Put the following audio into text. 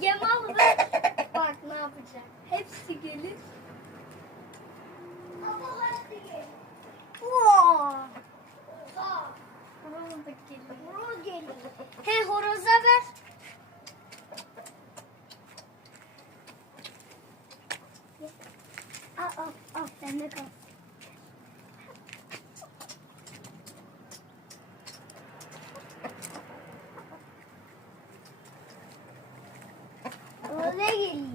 Cemal bak ne yapacak. Hepsi gelir. Ama hepsi gelir. Horoz da gelir. Horoz gelir. He horoza ver. Al sende kal. Horoza geliyor.